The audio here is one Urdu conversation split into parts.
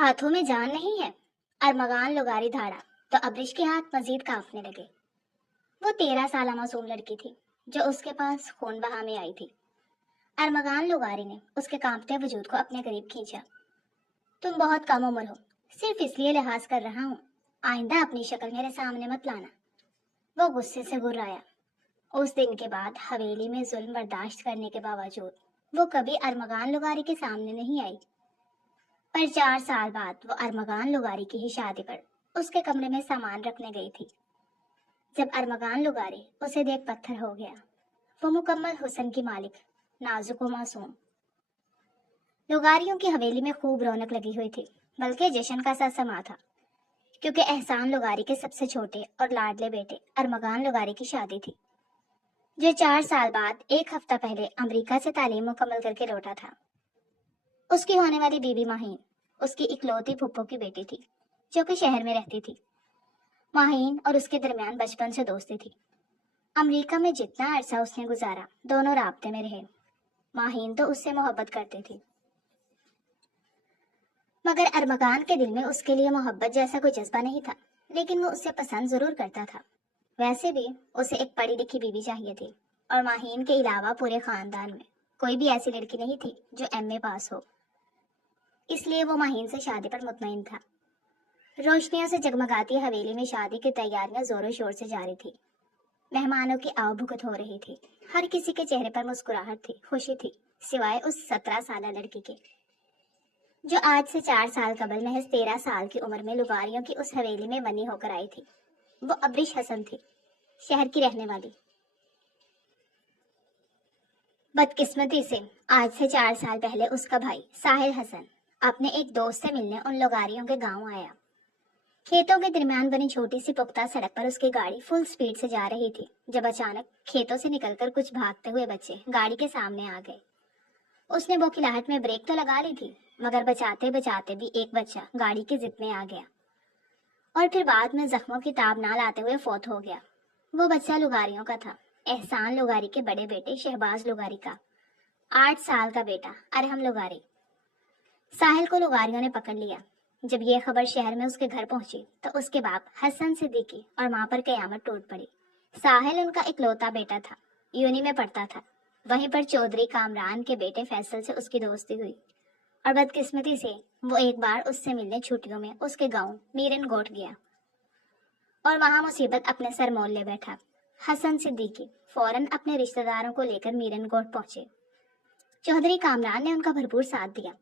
ہاتھوں میں جان نہیں ہے، ارمغان لغاری دھاڑا تو ابرش کے ہاتھ مزید کانپنے لگے۔ وہ 13 سالہ معصوم لڑکی تھی جو اس کے پاس خون بہانے آئی تھی۔ ارمغان لغاری نے اس کے کانپتے وجود کو اپنے قریب کھینچا۔ تم بہت کم عمر ہو، صرف اس لیے لحاظ کر رہا ہوں، آئندہ اپنی شکل میرے سامنے مت لانا۔ وہ غصے سے گھرایا۔ اس دن کے بعد حویلی میں ظلم برداشت کرنے کے باوجود وہ کبھی ارمغان لغاری کے سامنے نہیں آئی۔ پر 4 سال بعد وہ ارمغان لغاری کی ہی شادی پر اس کے کمرے میں سامان رکھنے گئی تھی۔ جب ارمغان لغاری اسے دیکھ پتھر ہو گیا۔ وہ مکمل حسن کی مالک، نازک و معصوم۔ لغاریوں کی حویلی میں خوب رونق لگی ہوئی تھی، بلکہ جشن کا سا سما تھا، کیونکہ احسان لغاری کے سب سے چھوٹے اور لاڈلے بیٹے ارمغان لغاری کی شادی تھی، جو 4 سال بعد 1 ہفتہ پہلے امریکہ سے تعلیم مکمل کر کے لوٹا تھا۔ اس کی ہونے والی بیوی ماہین اس کی اکلوتی پھپھو کی بیٹی تھی، جو کہ شہر میں رہتی تھی۔ ماہین اور اس کے درمیان بچپن سے دوستی تھی۔ امریکہ میں جتنا عرصہ اس نے گزارا دونوں رابطے میں رہے۔ ماہین تو اس سے محبت کرتی تھی، مگر ارمغان کے دل میں اس کے لیے محبت جیسا کوئی جذبہ نہیں تھا، لیکن وہ اسے پسند ضرور کرتا تھا۔ ویسے بھی اسے ایک پڑھی لکھی بیوی چاہیے تھی، اور ماہین کے علاوہ پورے خاندان میں کوئی بھی ایسی لڑکی نہیں تھی جو ایم اے پاس ہو۔ اس لیے وہ ماہین سے شادی پر مطمئن تھا۔ روشنیوں سے جگمگاتی حویلی میں شادی کی تیاریاں زور و شور سے جاری تھی۔ مہمانوں کی آؤ بھگت ہو رہی تھی۔ ہر کسی کے چہرے پر مسکراہٹ تھی، خوشی تھی، سوائے اس 17 سالہ لڑکی کے، جو آج سے 4 سال قبل محض 13 سال کی عمر میں لغاریوں کی اس حویلی میں بنی ہو کر آئی تھی۔ وہ ابرش حسن تھی، شہر کی رہنے والی۔ بدقسمتی سے آج سے 4 سال پہلے اس کا بھائی ساحل حسن اپنے ایک دوست سے ملنے ان لغاریوں کے گاؤں آیا۔ کھیتوں کے درمیان بنی چھوٹی سی پختہ سڑک پر اس کی گاڑی فل سپیڈ سے جا رہی تھی، جب اچانک کھیتوں سے نکل کر کچھ بھاگتے ہوئے بچے گاڑی کے سامنے آ گئے۔ اس نے بوکھلاہٹ میں بریک تو لگا لی تھی، مگر بچاتے بچاتے بھی ایک بچہ گاڑی کی زد میں آ گیا، اور پھر بعد میں زخموں کی تاب نہ لاتے ہوئے فوت ہو گیا۔ وہ بچہ لغاریوں کا تھا، احسان لغاری کے بڑے بیٹے شہباز لغاری کا 8 سال کا بیٹا ارحم لغاری۔ ساحل کو لغاریوں نے پکڑ لیا۔ جب یہ خبر شہر میں اس کے گھر پہنچی تو اس کے باپ حسن صدیقی اور ماں پر قیامت ٹوٹ پڑی۔ ساحل ان کا اکلوتا بیٹا تھا، یونی میں پڑھتا تھا۔ وہیں پر چودھری کامران کے بیٹے فیصل سے اس کی دوستی ہوئی، اور بدقسمتی سے وہ ایک بار اس سے ملنے چھٹیوں میں اس کے گاؤں میرن گوٹ گیا، اور وہاں مصیبت اپنے سر مول لے بیٹھا۔ حسن صدیقی فوراً اپنے رشتہ داروں کو لے کر میرن گوٹ پہنچے۔ چودھری کامران نے ان کا بھرپور ساتھ دیا۔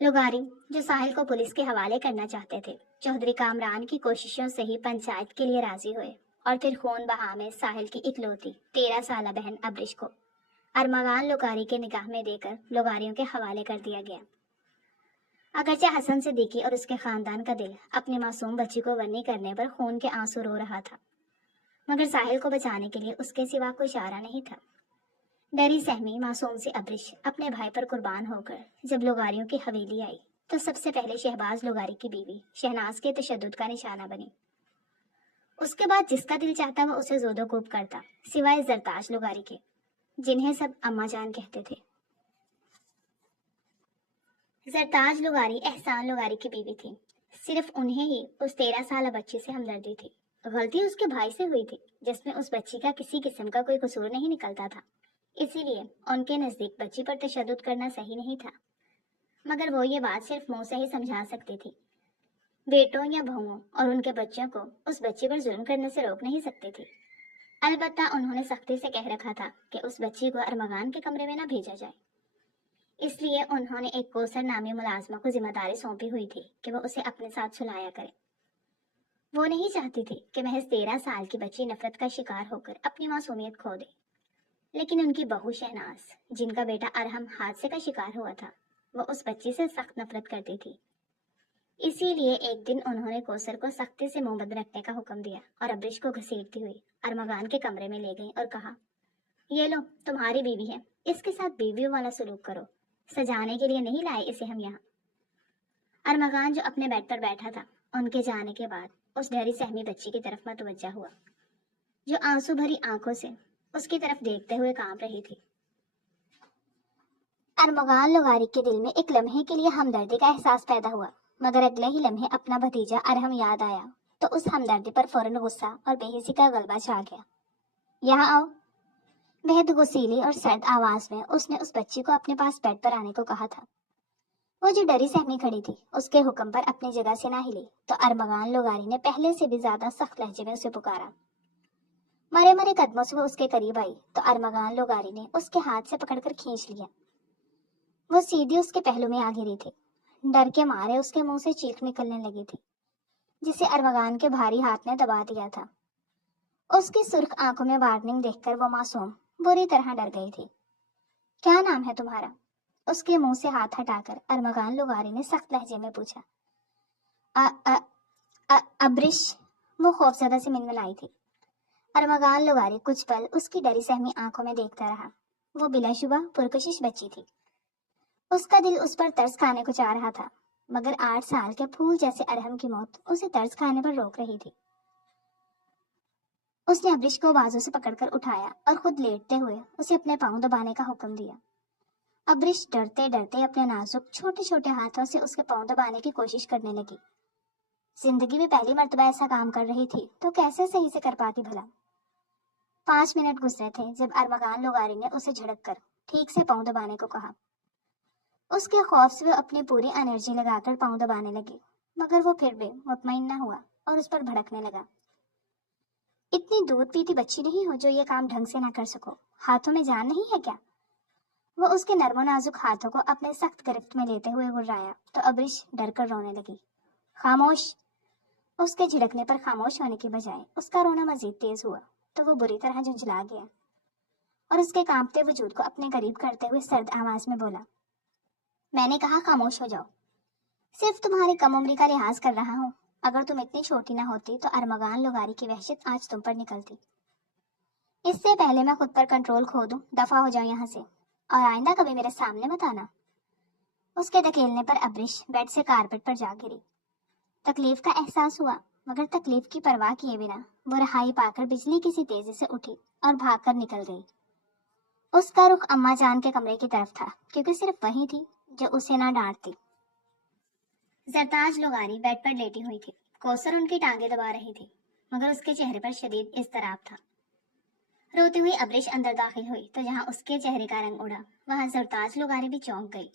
لغاری جو ساحل کو پولیس کے حوالے کرنا چاہتے تھے، چودھری کامران کی کوششوں سے ہی پنچایت کے لیے راضی ہوئے، اور پھر خون بہا میں ساحل کی اکلوتی 13 سالہ بہن ابرش کو ارمغان لغاری کے نگاہ میں دے کر لغاریوں کے حوالے کر دیا گیا۔ اگرچہ حسن صدیقی اور اس کے خاندان کا دل اپنے معصوم بچی کو ورنی کرنے پر خون کے آنسو رو رہا تھا، مگر ساحل کو بچانے کے لیے اس کے سوا کوئی چارہ نہیں تھا۔ ڈری سہمی معصوم سی ابرش اپنے بھائی پر قربان ہو کر جب لغاریوں کی حویلی آئی تو سب سے پہلے شہباز لغاری کی بیوی شہناز کے تشدد کا نشانہ بنی۔ اس کے بعد جس کا دل چاہتا وہ اسے زود و کوب کرتا، سوائے زرتاج لغاری کے، جنہیں سب اماں جان کہتے تھے۔ زرتاج لغاری احسان لغاری کی بیوی تھی۔ صرف انہیں ہی اس 13 سالہ بچی سے ہمدردی تھی۔ غلطی اس کے بھائی سے ہوئی تھی، جس میں اس بچی کا کسی قسم کا کوئی قصور نہیں نکلتا تھا، اسی لیے ان کے نزدیک بچی پر تشدد کرنا صحیح نہیں تھا، مگر وہ یہ بات صرف منہ سے ہی سمجھا سکتی تھی۔ بیٹوں یا بہوؤں اور ان کے بچوں کو اس بچی پر ظلم کرنے سے روک نہیں سکتی تھی۔ البتہ انہوں نے سختی سے کہہ رکھا تھا کہ اس بچی کو ارمغان کے کمرے میں نہ بھیجا جائے، اس لیے انہوں نے ایک کوثر نامی ملازمہ کو ذمہ داری سونپی ہوئی تھی کہ وہ اسے اپنے ساتھ سلایا کرے۔ وہ نہیں چاہتی تھی کہ محض 13 سال کی بچی نفرت کا شکار ہو کر اپنی معصومیت کھو دے، لیکن ان کی بہو شہناز، جن کا بیٹا ارحم حادثے کا شکار ہوا تھا، وہ اس بچی سے سخت نفرت کرتی تھی۔ اسی لیے ایک دن انہوں نے کوثر کو سختی سے منہ بند رکھنے کا حکم دیا، اور ابرش کو گھسیٹتی ہوئی ارمغان کے کمرے میں لے گئی اور کہا، یہ لو تمہاری بیوی ہے، اس کے ساتھ بیویوں والا سلوک کرو، سجانے کے لیے نہیں لائے اسے ہم یہاں۔ ارمغان جو اپنے بیڈ پر بیٹھا تھا، ان کے جانے کے بعد اس ڈری سہمی بچی کی طرف متوجہ ہوا، جو آنسو بھری آنکھوں سے اس کی طرف دیکھتے ہوئے کانپ رہی تھی۔ ارمغان لغاری کے دل میں ایک لمحے کے لیے ہمدردی کا احساس پیدا ہوا، مگر اگلے ہی لمحے اپنا بھتیجا ارحم یاد آیا تو اس ہمدردی پر فوراً غصہ اور بے حسی کا غلبہ چھا گیا۔ یہاں آؤ، بہت غصیلی اور سرد آواز میں اس نے اس بچی کو اپنے پاس بیڈ پر آنے کو کہا تھا۔ وہ جو ڈری سہمی کھڑی تھی اس کے حکم پر اپنی جگہ سے نہ ہلی تو ارمغان لوگاری نے پہلے سے بھی زیادہ سخت لہجے میں اسے پکارا۔ مرے مرے قدموں سے وہ اس کے قریب آئی تو ارمغان لوگاری نے اس کے ہاتھ سے پکڑ کر کھینچ لیا۔ وہ سیدھی اس کے پہلو میں آ گری تھی۔ ڈر کے مارے اس کے منہ سے چیخ نکلنے لگی تھی جسے ارمغان کے بھاری ہاتھ نے دبا دیا تھا۔ اس کی سرخ آنکھوں میں وارننگ دیکھ کر وہ معصوم بری طرح ڈر گئی تھی۔ کیا نام ہے تمہارا؟ اس کے منہ سے ہاتھ ہٹا کر ارمغان لوگاری نے سخت لہجے میں پوچھا۔ ابرش، وہ خوفزدہ سے منمنائی تھی۔ ارمغان لوگاری کچھ پل اس کی ڈری سہمی آنکھوں میں دیکھتا رہا۔ وہ بلا شبہ پرکشش بچی تھی۔ اس کا دل اس پر ترس کھانے کو چاہ رہا تھا، مگر 8 سال کے پھول جیسے ارحم کی موت اسے ترس کھانے پر روک رہی تھی۔ اس نے ابرش کو بازو سے پکڑ کر اٹھایا اور خود لیٹتے ہوئے اسے اپنے پاؤں دبانے کا حکم دیا۔ ابرش ڈرتے ڈرتے اپنے نازک چھوٹے چھوٹے ہاتھوں سے اس کے پاؤں دبانے کی کوشش کرنے لگی۔ زندگی میں پہلی مرتبہ ایسا کام کر رہی تھی تو کیسے صحیح سے کر پاتی بھلا۔ 5 منٹ گزرے تھے جب ارمغان لوگاری نے اسے جھڑک کر ٹھیک سے پاؤں دبانے کو کہا۔ اس کے خوف سے وہ اپنی پوری انرجی لگا کر پاؤں دبانے لگی، مگر وہ پھر بھی مطمئن نہ ہوا اور اس پر بھڑکنے لگا۔ اتنی دودھ پیتی بچی نہیں ہو جو یہ کام ڈھنگ سے نہ کر سکو، ہاتھوں میں جان نہیں ہے کیا؟ وہ اس کے نرم و نازک ہاتھوں کو اپنے سخت گرفت میں لیتے ہوئے گھرایا تو ابرش ڈر کر رونے لگی۔ خاموش! اس کے جھڑکنے پر خاموش ہونے کی بجائے اس کا رونا مزید تیز ہوا تو وہ بری طرح جھنجھلا گیا اور اس کے کانپتے وجود کو اپنے قریب کرتے ہوئے سرد آواز میں بولا، میں نے کہا خاموش ہو جاؤ، صرف تمہاری کم عمری کا لحاظ کر رہا ہوں۔ اگر تم اتنی چھوٹی نہ ہوتی تو ارمغان لوگاری کی وحشت آج تم پر نکلتی۔ اس سے پہلے میں خود پر کنٹرول کھو دوں، دفع ہو جاؤ یہاں سے، اور آئندہ کبھی میرے سامنے مت آنا۔ اس کے دھکیلنے پر ابرش بیڈ سے کارپٹ پر جا گری۔ تکلیف کا احساس ہوا، مگر تکلیف کی پرواہ کیے بنا وہ رہائی پا کر بجلی کی سی تیزی سے اٹھی اور بھاگ کر نکل گئی۔ اس کا رخ اماں جان کے کمرے کی طرف تھا، کیونکہ صرف وہی تھی جو اسے نہ ڈانٹتی۔ زرتاج لوگاری بیڈ پر لیٹی ہوئی تھی۔ کوثر ان کی ٹانگیں دبا رہی تھی، مگر اس کے چہرے پر شدید اضطراب تھا۔ روتی ہوئی ابرش اندر داخل ہوئی تو جہاں اس کے چہرے کا رنگ اڑا وہاں زرتاج لوگاری بھی چونک گئی۔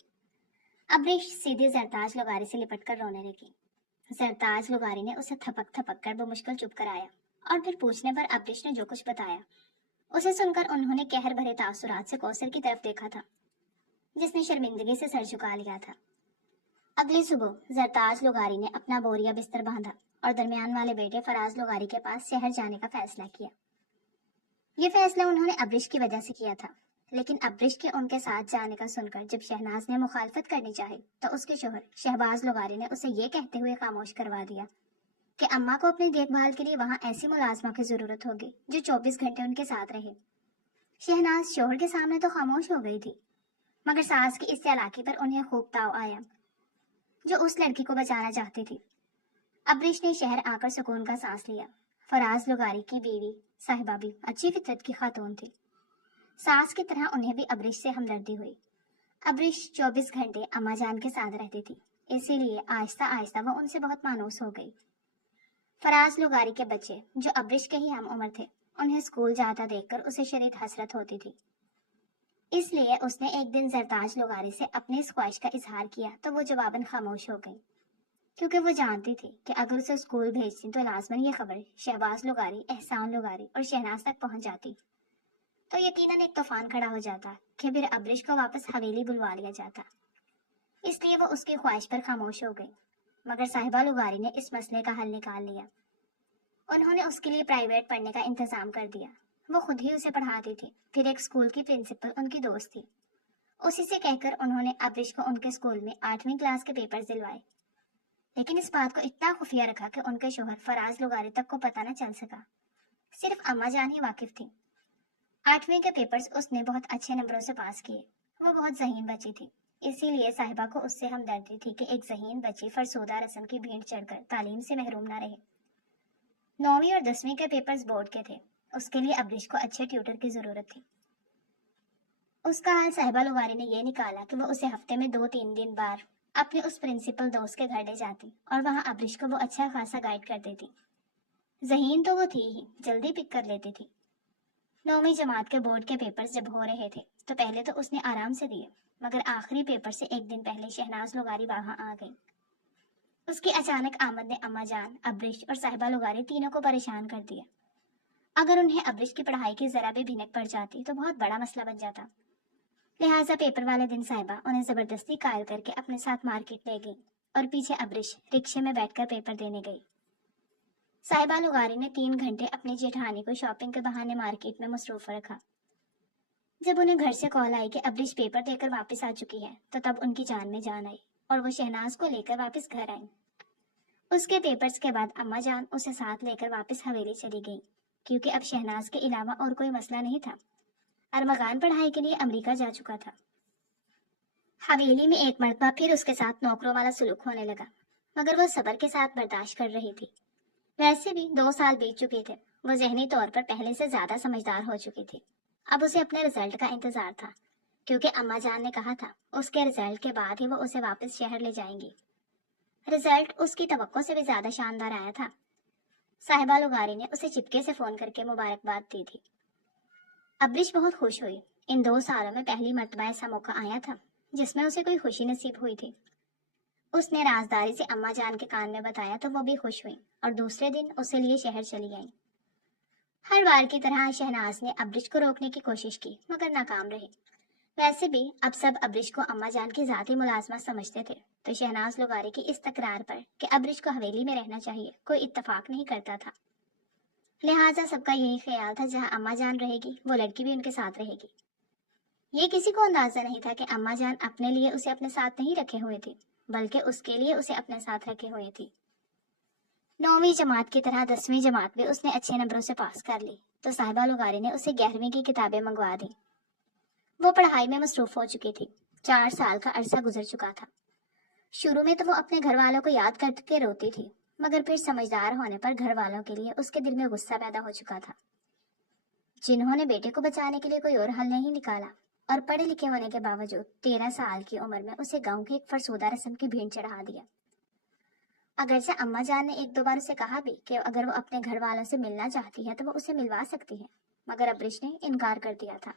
ابرش سیدھے زرتاج لوگاری سے لپٹ کر رونے لگی۔ زرتاج لوگاری نے اسے تھپک تھپک کر بمشکل چپ کرایا اور پھر پوچھنے پر ابرش نے جو کچھ بتایا اسے سن کر انہوں نے قہر بھرے تاثرات سے کوثر کی طرف دیکھا تھا، جس نے شرمندگی سے سر جھکا لیا تھا۔ اگلی صبح زرتاج لوگاری نے اپنا بوریا بستر باندھا اور درمیان والے بیٹے فراز لوگاری کے پاس شہر جانے کا فیصلہ کیا۔ یہ فیصلہ انہوں نے ابرش کی وجہ سے کیا تھا، لیکن ابرش کے ان کے ساتھ جانے کا سن کر جب شہناز نے مخالفت کرنی چاہی تو اس کے شوہر شہباز لوگاری نے اسے یہ کہتے ہوئے خاموش کروا دیا کہ اماں کو اپنی دیکھ بھال کے لیے وہاں ایسی ملازمہ کی ضرورت ہوگی جو 24 گھنٹے ان کے ساتھ رہے۔ شہناز شوہر کے سامنے تو خاموش ہو گئی تھی، مگر ساس کی اس چالاکی پر انہیں خوب تاؤ آیا جو اس لڑکی کو بچانا چاہتی تھی۔ ابرش نے شہر آ کر سکون کا سانس لیا۔ فراز لوگاری کی بیوی صاحبہ بھی اچھی فطرت کی خاتون تھی۔ ساس کی طرح انہیں بھی ابرش سے ہمدردی ہوئی۔ ابرش 24 گھنٹے اماں جان کے ساتھ رہتی تھی، اسی لیے آہستہ آہستہ وہ ان سے بہت مانوس ہو گئی۔ فراز لوگاری کے بچے جو ابرش کے ہی ہم عمر تھے انہیں اسکول جاتا دیکھ کر اسے شدید حسرت ہوتی تھی، اس لیے اس نے ایک دن زرتاج لوگاری سے اپنی اس خواہش کا اظہار کیا تو وہ جواباً خاموش ہو گئی، کیونکہ وہ جانتی تھی کہ اگر اسے اسکول بھیجتی تو لازماً یہ خبر شہباز لوگاری، احسان لوگاری اور شہناز تک پہنچ جاتی تو یقیناً ایک طوفان کھڑا ہو جاتا کہ پھر ابرش کو واپس حویلی بلوا لیا جاتا۔ اس لیے وہ اس کی خواہش پر خاموش ہو گئی، مگر صاحبہ لوگاری نے اس مسئلے کا حل نکال لیا۔ انہوں نے اس کے لیے پرائیویٹ پڑھنے کا انتظام کر دیا۔ وہ خود ہی اسے پڑھاتی تھی، پھر ایک اسکول کی پرنسپل ان کی دوست تھی، اسی سے کہہ کر انہوں نے ابرش کو ان کے اسکول میں 8ویں کلاس کے پیپرز دلوائے، لیکن اس بات کو اتنا خفیہ رکھا کہ ان کے شوہر فراز لوگاری تک کو پتہ نہ چل سکا، صرف اماں جان ہی واقف تھی۔ 8ویں کے پیپرز اس نے بہت اچھے نمبروں سے پاس کیے۔ وہ بہت ذہین بچی تھی، اسی لیے صاحبہ کو اس سے ہمدردی تھی کہ ایک ذہین بچی فرسودہ رسم کی بھینٹ چڑھ کر تعلیم سے محروم نہ رہے۔ 9ویں اور 10ویں کے پیپرز بورڈ کے تھے، اس کے لیے ابرش کو اچھے ٹیوٹر کی ضرورت تھی۔ اس کا حال صاحبہ لوگاری نے یہ نکالا کہ وہ اسے ہفتے میں 2-3 دن بار اپنے اس پرنسپل دوست کے گھر لے جاتی اور وہاں ابرش کو وہ اچھا خاصا گائیڈ کر دیتی۔ ذہین تو وہ تھی ہی، جلدی پک کر لیتی تھی۔ 9ویں جماعت کے بورڈ کے پیپرز جب ہو رہے تھے تو پہلے تو اس نے آرام سے دیے، مگر آخری پیپر سے ایک دن پہلے شہناز لغاری وہاں آ گئی۔ اس کی اچانک آمد نے اماں جان، ابرش اور صاحبہ لغاری تینوں کو پریشان کر دیا۔ اگر انہیں ابرش کی پڑھائی کی ذرا بھی بھنک پڑ جاتی تو بہت بڑا مسئلہ بن جاتا۔ لہٰذا پیپر والے دن صاحبہ انہیں زبردستی قائل کر کے اپنے ساتھ مارکیٹ لے گئی اور پیچھے ابرش رکشے میں بیٹھ کر پیپر دینے گئی۔ صاحبہ لغاری نے 3 گھنٹے اپنی جیٹھانی کو شاپنگ کے بہانے مارکیٹ میں مصروف رکھا۔ جب انہیں گھر سے کال آئی کہ ابرش پیپر دے کر واپس آ چکی ہے تو تب ان کی جان میں جان آئی اور وہ شہناز کو لے کر واپس گھر آئیں۔ اس کے پیپرز کے بعد اماں جان اسے ساتھ لے کر واپس حویلی چلی گئی، کیونکہ اب شہناز کے علاوہ اور کوئی مسئلہ نہیں تھا۔ ارمغان پڑھائی کے لیے امریکہ جا چکا تھا۔ حویلی میں ایک مرتبہ پھر اس کے ساتھ نوکروں والا سلوک ہونے لگا، مگر وہ صبر کے ساتھ برداشت کر رہی تھی۔ ویسے بھی 2 سال بیت چکے تھے، وہ ذہنی طور پر پہلے سے زیادہ سمجھدار ہو چکی تھی۔ اب اسے اپنے رزلٹ کا انتظار تھا، کیونکہ اماں جان نے کہا تھا اس کے رزلٹ کے بعد ہی وہ اسے واپس شہر لے جائیں گی۔ رزلٹ اس کی توقع سے بھی زیادہ شاندار آیا تھا۔ صاحبہ لغاری نے اسے چپکے سے فون کر کے مبارکباد دی تھی۔ ابرش بہت خوش ہوئی۔ ان 2 سالوں میں پہلی مرتبہ ایسا موقع آیا تھا جس میں اسے کوئی خوشی نصیب ہوئی تھی۔ اس نے رازداری سے اماں جان کے کان میں بتایا تو وہ بھی خوش ہوئی اور دوسرے دن اسے لیے شہر چلی آئیں۔ ہر بار کی طرح شہناز نے ابرش کو روکنے کی کوشش کی مگر ناکام رہی۔ ویسے بھی اب سب ابرش کو اماں جان کی ذاتی ملازمت سمجھتے تھے، تو شہناز لغاری کی اس تکرار پر کہ ابرش کو حویلی میں رہنا چاہیے کوئی اتفاق نہیں کرتا تھا۔ لہٰذا سب کا یہی خیال تھا جہاں اماں جان رہے گی وہ لڑکی بھی ان کے ساتھ رہے گی۔ یہ کسی کو اندازہ نہیں تھا کہ اماں جان اپنے لیے اسے اپنے ساتھ نہیں رکھے ہوئے تھی، بلکہ اس کے لیے اسے اپنے ساتھ رکھے ہوئے تھی۔ 9ویں جماعت کی طرح 10ویں جماعت بھی اس نے اچھے نمبروں سے پاس کر لی تو صاحبہ لغاری نے اسے 11ویں کی کتابیں منگوا دی۔ وہ پڑھائی میں مصروف ہو چکی تھی۔ 4 سال کا عرصہ گزر چکا تھا۔ شروع میں تو وہ اپنے گھر والوں کو یاد کر کے روتی تھی، مگر پھر سمجھدار ہونے پر گھر والوں کے لیے اس کے دل میں غصہ پیدا ہو چکا تھا، جنہوں نے بیٹے کو بچانے کے لیے کوئی اور حل نہیں نکالا اور پڑھے لکھے ہونے کے باوجود 13 سال کی عمر میں اسے گاؤں کی ایک فرسودہ رسم کی بھینٹ چڑھا دیا۔ اگرچہ اماں جان نے 1-2 بار اسے کہا بھی کہ اگر وہ اپنے گھر والوں سے ملنا چاہتی ہے تو وہ اسے ملوا سکتی ہے، مگر ابرش نے انکار کر دیا تھا۔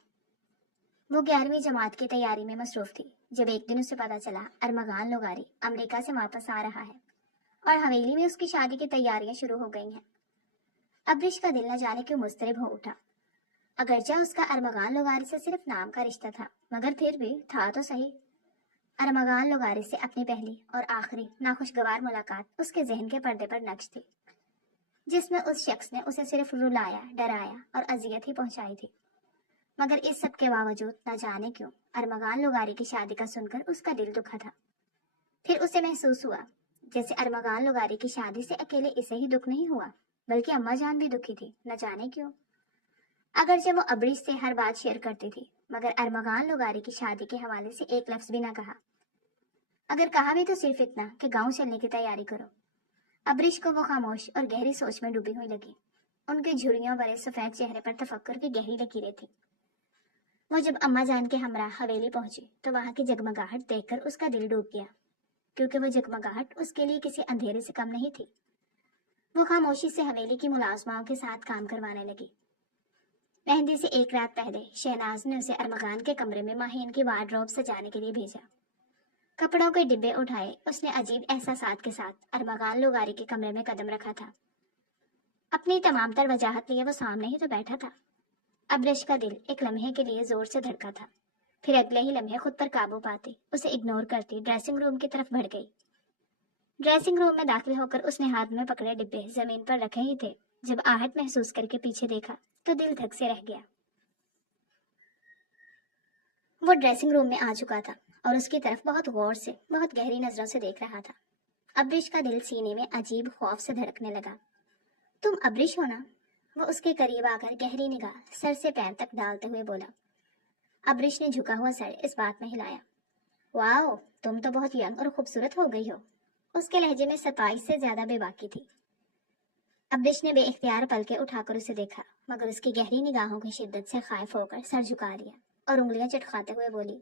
وہ 11ویں جماعت کی تیاری میں مصروف تھی جب ایک دن اسے پتا چلا ارمغان لغاری امریکہ سے واپس آ رہا ہے اور حویلی میں اس کی شادی کی تیاریاں شروع ہو گئی ہیں۔ ابرش کا دل نہ جانے کیوں مضطرب ہو اٹھا۔ اگرچہ اس کا ارمغان لغاری سے صرف نام کا رشتہ تھا، مگر پھر بھی تھا تو صحیح۔ ارمغان لغاری سے اپنی پہلی اور آخری ناخوشگوار ملاقات اس کے ذہن کے پردے پر نقش تھی، جس میں اس شخص نے اسے صرف رلایا، ڈرایا اور اذیت ہی پہنچائی تھی۔ مگر اس سب کے باوجود نہ جانے کیوں ارمغان لغاری کی شادی کا سن کر اس کا دل دکھا تھا۔ پھر اسے محسوس ہوا جیسے ارمغان لغاری کی شادی سے اکیلے اسے ہی دکھ نہیں ہوا، بلکہ اماں جان بھی دکھی تھی، نہ جانے کیوں۔ اگرچہ وہ ابرش سے ہر بات شیئر کرتی تھی، مگر ارمغان لغاری کی شادی کے حوالے سے ایک لفظ بھی نہ کہا۔ اگر کہا بھی تو صرف اتنا کہ گاؤں چلنے کی تیاری کرو۔ ابرش کو وہ خاموش اور گہری سوچ میں ڈوبی ہوئی لگی۔ ان کے جھریوں بھرے سفید چہرے پر تفکر کی گہری لکیریں تھیں۔ وہ جب اماں جان کے ہمراہ حویلی پہنچی تو وہاں کی جگمگاہٹ دیکھ کر اس کا دل ڈوب گیا، کیونکہ وہ جگمگاہٹ اس کے لیے کسی اندھیرے سے کم نہیں تھی۔ وہ خاموشی سے حویلی کی ملازماؤں کے ساتھ کام کروانے لگی۔ مہندی سے 1 رات پہلے شہناز نے اسے ارمغان کے کمرے میں ماہین کی وارڈروب سجانے کے لیے بھیجا۔ کپڑوں کے ڈبے اٹھائے اس نے عجیب احساسات کے ساتھ ارمغان لغاری کے کمرے میں قدم رکھا تھا۔ اپنی تمام تر وجاہت لیے وہ سامنے ہی تو بیٹھا تھا۔ ابرش کا دل ایک لمحے کے لیے زور سے دھڑکا تھا، پھر اگلے ہی لمحے خود پر قابو پاتی اسے اگنور کرتی ڈریسنگ روم کی طرف بڑھ گئی۔ ڈریسنگ روم میں داخل ہو کر اس نے ہاتھ میں پکڑے ڈبے زمین پر رکھے ہی تھے، جب آہٹ محسوس کر کے پیچھے دیکھا تو دل دھک سے رہ گیا۔ وہ ڈریسنگ روم میں آ چکا تھا اور اس کی طرف بہت غور سے، بہت گہری نظروں سے دیکھ رہا تھا۔ ابرش کا دل سینے میں عجیب خوف سے دھڑکنے لگا۔ تم ابرش ہو نا؟ وہ اس کے قریب آ کر گہری نگاہ سر سے پیر تک ڈالتے ہوئے بولا۔ ابرش نے جھکا ہوا سر اس بات میں ہلایا۔ واو، تم تو بہت ینگ اور خوبصورت ہو گئی ہو۔ اس کے لہجے میں 27 سے زیادہ بے باکی تھی۔ ابرش نے بے اختیار پلکیں اٹھا کر اسے دیکھا، مگر اس کی گہری نگاہوں کی شدت سے خائف ہو کر سر جھکا لیا اور انگلیاں چٹکاتے ہوئے بولی،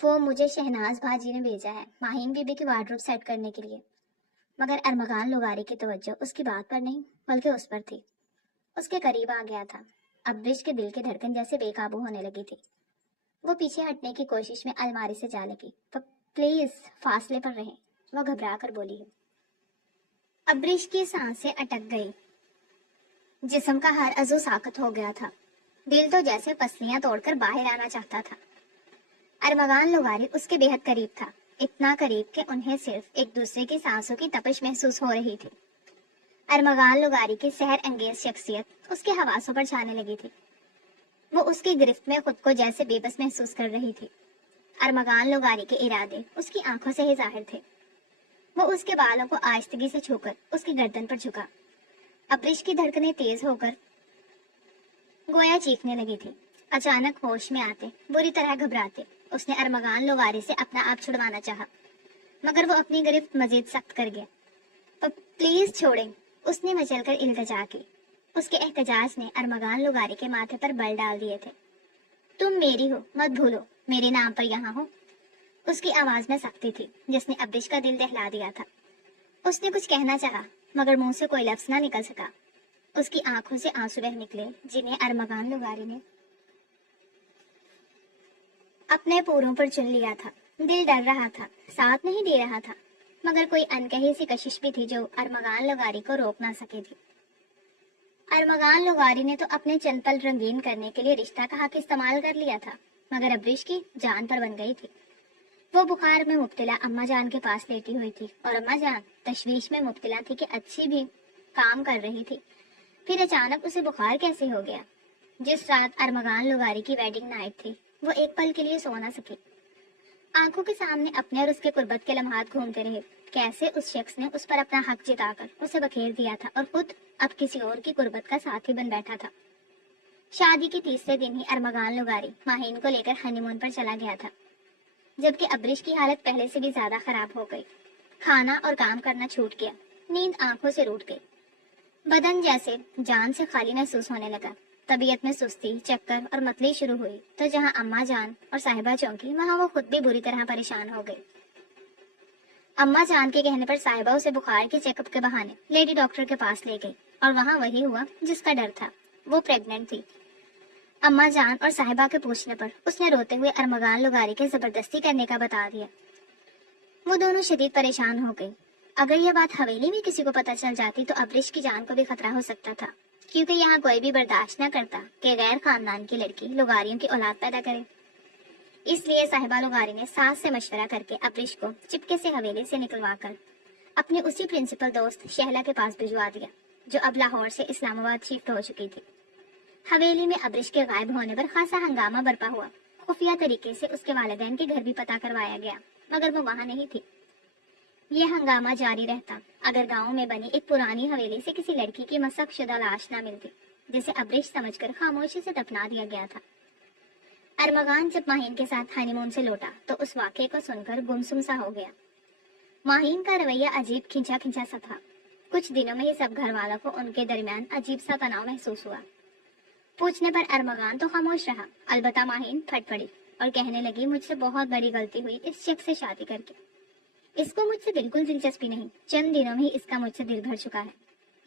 وہ مجھے شہناز بھاجی نے بھیجا ہے ماہین بی بی کی وارڈروب سیٹ کرنے کے لیے۔ مگر ارمغان لغاری کی توجہ اس کی بات پر نہیں بلکہ اس پر تھی۔ اس کے قریب آ گیا تھا۔ اب برج کے دل کی دھڑکن جیسے بے قابو ہونے لگی تھی۔ وہ پیچھے ہٹنے کی کوشش میں الماری سے جا لگی۔ پلیز فاصلے پر رہیں، وہ گھبرا کر بولی ہے۔ اب برج کی سانسیں اٹک گئی، جسم کا ہر عضو ساکت ہو گیا تھا۔ دل تو جیسے پسلیاں توڑ کر باہر آنا چاہتا تھا۔ ارمغان لغاری اس کے بے حد قریب تھا، اتنا قریب کہ انہیں صرف ایک دوسرے کی سانسوں کی تپش محسوس ہو رہی تھی۔ ارمغان لغاری کی سحر انگیز شخصیت اس کے حواسوں پر چھانے لگی تھی۔ وہ اس کی گرفت میں خود کو جیسے بے بس محسوس کر رہی تھی۔ ارمغان لغاری کے ارادے اس کی آنکھوں سے ہی ظاہر تھے۔ وہ اس کے بالوں کو آہستگی سے چھو کر اس کی گردن پر جھکا۔ ابرش کی دھڑکنیں تیز ہو کر گویا چیخنے لگی تھی۔ اچانک ہوش میں آتے، بری طرح گھبراتے، اس نے ارمغان لغاری سے اپنا آپ چھڑوانا چاہا، مگر وہ اپنی گرفت مزید سخت کر گیا۔ پلیز چھوڑیں، اس نے مچل کر التجا کی۔ اس کے احتجاج نے ارمغان لغاری کے ماتھے پر بل ڈال دیے تھے۔ تم میری ہو، مت بھولو، میرے نام پر یہاں ہو۔ اس کی آواز میں سختی تھی جس نے ابرش کا دل دہلا دیا تھا۔ اس نے کچھ کہنا چاہا مگر منہ سے کوئی لفظ نہ نکل سکا۔ اس کی آنکھوں سے آنسو بہ نکلے جنہیں ارمغان لغاری نے اپنے پوروں پر چن لیا تھا۔ دل ڈر رہا تھا، ساتھ نہیں دے رہا تھا، مگر کوئی انکہی سی کشش بھی تھی جو ارمغان لغاری کو روک نہ سکی تھی۔ ارمغان لغاری نے تو اپنے چند پل رنگین کرنے کے لیے رشتہ کا حق استعمال کر لیا تھا، مگر ابرش کی جان پر بن گئی تھی۔ وہ بخار میں مبتلا اماں جان کے پاس لیٹی ہوئی تھی اور اماں جان تشویش میں مبتلا تھی کہ اچھی بھی کام کر رہی تھی، پھر اچانک اسے بخار کیسے ہو گیا۔ جس رات ارمغان لغاری کی ویڈنگ نائٹ تھی، وہ ایک پل کے لیے سو نہ سکی۔ آنکھوں کے سامنے اپنے اور اس کے قربت کے لمحات گھومتے رہے، کیسے اس شخص نے اس پر اپنا حق جتا کر اسے بکھیر دیا تھا اور خود اب کسی اور کی قربت کا ساتھی بن بیٹھا تھا۔ شادی کے تیسرے دن ہی ارمغان لغاری ماہین کو لے کر ہنی مون پر چلا گیا تھا، جبکہ ابرش کی حالت پہلے سے بھی زیادہ خراب ہو گئی۔ کھانا اور کام کرنا چھوٹ گیا، نیند آنکھوں سے روٹ گئی، بدن جیسے جان سے خالی محسوس ہونے لگا۔ طبیعت میں سستی، چکر اور متلی شروع ہوئی تو جہاں اماں جان اور صاحبہ چونکی، وہاں وہ خود بھی بری طرح پریشان ہو گئی۔ اماں جان کے کہنے پر صاحبہ اسے بخار کے چیک اپ کے بہانے لیڈی ڈاکٹر کے پاس لے گئی اور وہاں وہی ہوا جس کا ڈر تھا، وہ پریگننٹ تھی۔ اماں جان اور صاحبہ کے پوچھنے پر اس نے روتے ہوئے ارمغان لغاری کے زبردستی کرنے کا بتا دیا۔ وہ دونوں شدید پریشان ہو گئی۔ اگر یہ بات حویلی میں کسی کو پتہ چل جاتی تو ابرش کی جان کو بھی خطرہ ہو سکتا تھا، کیونکہ یہاں کوئی بھی برداشت نہ کرتا کہ غیر خاندان کی لڑکی لغاریوں کی اولاد پیدا کرے۔ اس لیے صاحبہ لغاری نے ساس سے مشورہ کر کے ابرش کو چپکے سے حویلی سے نکلوا کر اپنے اسی پرنسپل دوست شہلا کے پاس بھجوا دیا، جو اب لاہور سے اسلام آباد شفٹ ہو چکی تھی۔ حویلی میں ابرش کے غائب ہونے پر خاصا ہنگامہ برپا ہوا۔ خفیہ طریقے سے اس کے والدین کے گھر بھی پتہ کروایا گیا، مگر وہ وہاں نہیں تھی۔ یہ ہنگامہ جاری رہتا اگر گاؤں میں بنی ایک پرانی حویلی سے کسی لڑکی کی مسخ شدہ لاش نہ ملتی، جسے ابرش سمجھ کر خاموشی سے دفنا دیا گیا تھا۔ ارمغان جب ماہین کے ساتھ ہنی مون سے لوٹا تو اس واقعے کو سن کر گمسم سا ہو گیا۔ ماہین کا رویہ عجیب کھنچا کھنچا سا تھا۔ کچھ دنوں میں ہی سب گھر والوں کو ان کے درمیان عجیب سا تناؤ محسوس ہوا۔ پوچھنے پر ارمغان تو خاموش رہا، البتہ ماہین پھٹ پڑی اور کہنے لگی، مجھ سے بہت بڑی غلطی ہوئی اس شخص سے شادی کر کے۔ اس کو مجھ سے بالکل دلچسپی نہیں، چند دنوں میں ہی اس کا مجھ سے دل بھر چکا ہے۔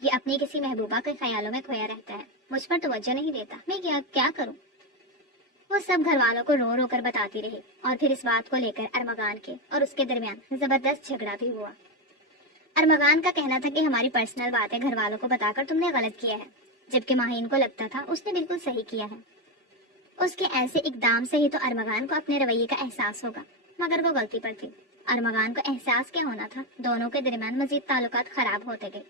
یہ اپنی کسی محبوبہ کے خیالوں میں کھویا رہتا ہے، مجھ پر توجہ نہیں دیتا، میں کیا کروں؟ وہ سب گھر والوں کو رو رو کر بتاتی رہی اور پھر اس بات کو لے کر ارمغان کے اور اس کے درمیان زبردست جھگڑا بھی ہوا۔ ارمغان کا کہنا تھا کہ ہماری پرسنل باتیں گھر والوں کو بتا کر تم نے غلط کیا ہے، جبکہ ماہین کو لگتا تھا اس نے بالکل صحیح کیا ہے۔ اس کے ایسے اقدام سے ہی تو ارمغان کو اپنے رویے کا احساس ہوگا، مگر وہ غلطی پر تھی۔ ارمغان کو احساس کیا ہونا تھا، دونوں کے درمیان مزید تعلقات خراب ہوتے گئے۔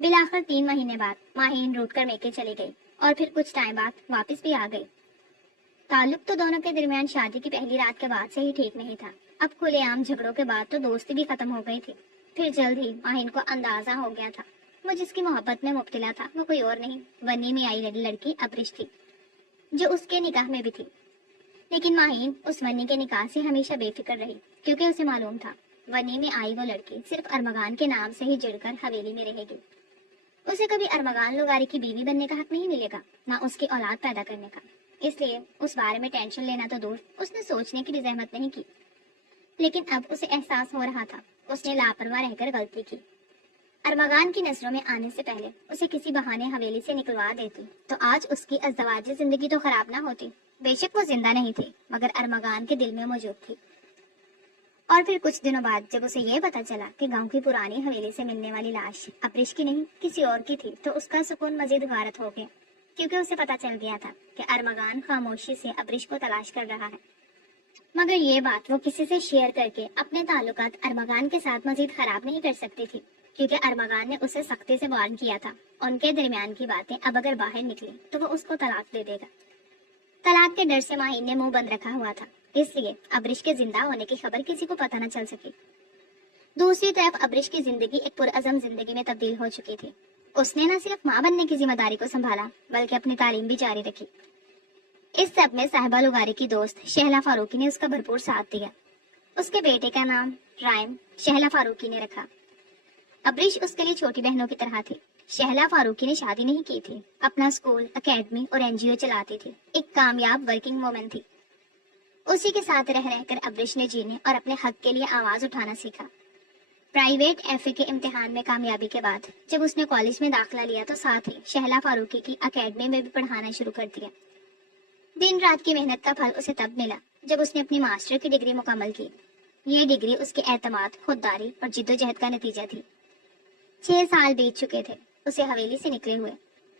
بالآخر 3 مہینے بعد ماہین روٹ کر میکے چلی گئی اور پھر کچھ ٹائم بعد واپس بھی آ گئی۔ تعلق تو دونوں کے درمیان شادی کی پہلی رات کے بعد سے ہی ٹھیک نہیں تھا۔ اب کھلے عام جھگڑوں کے بعد تو دوستی بھی ختم ہو گئی تھی۔ پھر جلد ہی ماہین کو اندازہ ہو گیا تھا وہ جس کی محبت میں مبتلا تھا وہ کوئی اور نہیں، ونی میں آئی لڑکی ابرش تھی، جو اس کے نکاح میں بھی تھی۔ لیکن ماہین اس ونی کے نکاح سے ہمیشہ بے فکر رہی، کیونکہ اسے معلوم تھا ونی میں آئی وہ لڑکی صرف ارمغان کے نام سے ہی جڑ کر حویلی میں رہے گی۔ اسے کبھی ارمغان لغاری کی بیوی بننے کا حق نہیں ملے گا، نہ اس کی اولاد پیدا کرنے کا۔ اس لیے اس بارے میں ٹینشن لینا تو دور، اس نے سوچنے کی بھی زحمت نہیں کی۔ لیکن اب اسے احساس ہو رہا تھا اس نے لاپرواہ رہ کر غلطی کی۔ ارمغان کی نظروں میں آنے سے پہلے اسے کسی بہانے حویلی سے نکلوا دیتی تو آج اس کی ازدواجی زندگی تو خراب نہ ہوتی۔ بے شک وہ زندہ نہیں تھی، مگر ارمغان کے دل میں موجود تھی۔ اور پھر کچھ دنوں بعد جب اسے یہ پتا چلا کہ گاؤں کی پرانی حویلی سے ملنے والی لاش ابریش کی نہیں کسی اور کی تھی تو اس کا سکون مزید غارت ہو گیا، کیونکہ اسے پتا چل گیا تھا کہ ارمغان خاموشی سے ابریش کو تلاش کر رہا ہے۔ مگر یہ بات وہ کسی سے شیئر کر کے اپنے تعلقات ارمغان کے ساتھ مزید خراب نہیں کر سکتی تھی، کیونکہ ارمغان نے اسے سختی سے وارن کیا تھا ان کے درمیان کی باتیں اب اگر باہر نکلی تو وہ اس کو طلاق دے دے گا۔ طلاق کے ڈر سے ماہین نے منہ بند رکھا ہوا تھا، اس لیے ابریش کے زندہ ہونے کی خبر کسی کو پتہ نہ چل سکی۔ دوسری طرف ابریش کی زندگی ایک پرعزم زندگی میں تبدیل ہو چکی تھی۔ اس نے نہ صرف ماں بننے کی ذمہ داری کو سنبھالا بلکہ اپنی تعلیم بھی جاری رکھی۔ اس سب میں صاحبہ لغاری کی دوست شہلا فاروقی نے اس کا بھرپور ساتھ دیا۔ اس کے بیٹے کا نام رائم شہلا فاروقی نے رکھا۔ ابریش اس کے لیے چھوٹی بہنوں کی طرح تھی۔ شہلا فاروقی نے شادی نہیں کی تھی، اپنا اسکول، اکیڈمی اور NGO چلاتی تھی، ایک کامیاب ورکنگ وومن تھی۔ اسی کے ساتھ رہ کر ابریش نے جینے اور اپنے حق کے لیے آواز اٹھانا سیکھا۔ پرائیویٹ FA کے امتحان میں کامیابی کے بعد جب اس نے کالج میں داخلہ لیا تو ساتھ ہی شہلا فاروقی کی اکیڈمی میں بھی پڑھانا شروع کر دیا۔ دن رات کی محنت کا پھل اسے تب ملا جب اس نے اپنی ماسٹر کی ڈگری مکمل کی۔ یہ ڈگری اس کے اعتماد، خودداری اور جدوجہد کا نتیجہ تھی۔ 6 سال بیت چکے تھے اسے حویلی سے نکلے ہوئے۔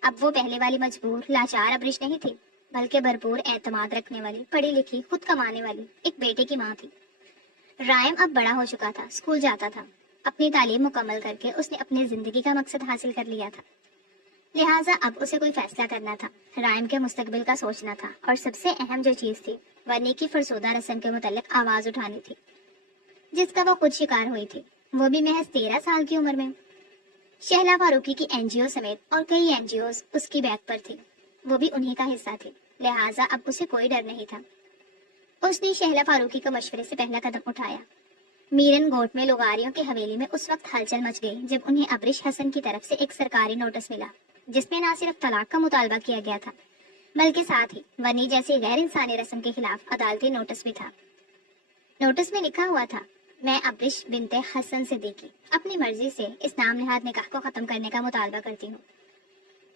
اب وہ پہلے والی مجبور لاچار ابریش نہیں تھی، بلکہ بھرپور اعتماد رکھنے والی، پڑھی لکھی، خود کمانے والی ایک بیٹے کی ماں تھی۔ رائم اب بڑا ہو چکا تھا، اسکول جاتا تھا، اپنی تعلیم مکمل کر کے اس نے اپنی زندگی کا مقصد حاصل کر لیا تھا۔ لہٰذا اب اسے کوئی فیصلہ کرنا تھا، رائم کے مستقبل کا سوچنا تھا، اور سب سے اہم جو چیز تھی ورنی کی فرسودہ رسم کے متعلق آواز اٹھانی تھی، جس کا وہ خود شکار ہوئی تھی، وہ بھی محض 13 سال کی عمر میں۔ شہلا فاروقی کی NGO سمیت اور کئی NGOs اس کی بیک پر تھی، وہ بھی انہی کا حصہ تھی، لہٰذا اب اسے کوئی ڈر نہیں تھا۔ اس نے شہلا فاروقی کو مشورے سے پہلا قدم اٹھایا۔ میرن گوٹ میں لغاریوں کی حویلی میں اس وقت ہلچل مچ گئی جب انہیں ابریش حسن کی طرف سے ایک سرکاری نوٹس ملا، جس میں نہ صرف طلاق کا مطالبہ کیا گیا تھا بلکہ ساتھ ہی ورنی جیسی غیر انسانی رسم کے خلاف عدالتی نوٹس بھی تھا۔ نوٹس میں لکھا ہوا تھا، میں ابریش بنت حسن صدیقی اپنی مرضی سے اس نام نہاد نکاح کو ختم کرنے کا مطالبہ کرتی ہوں،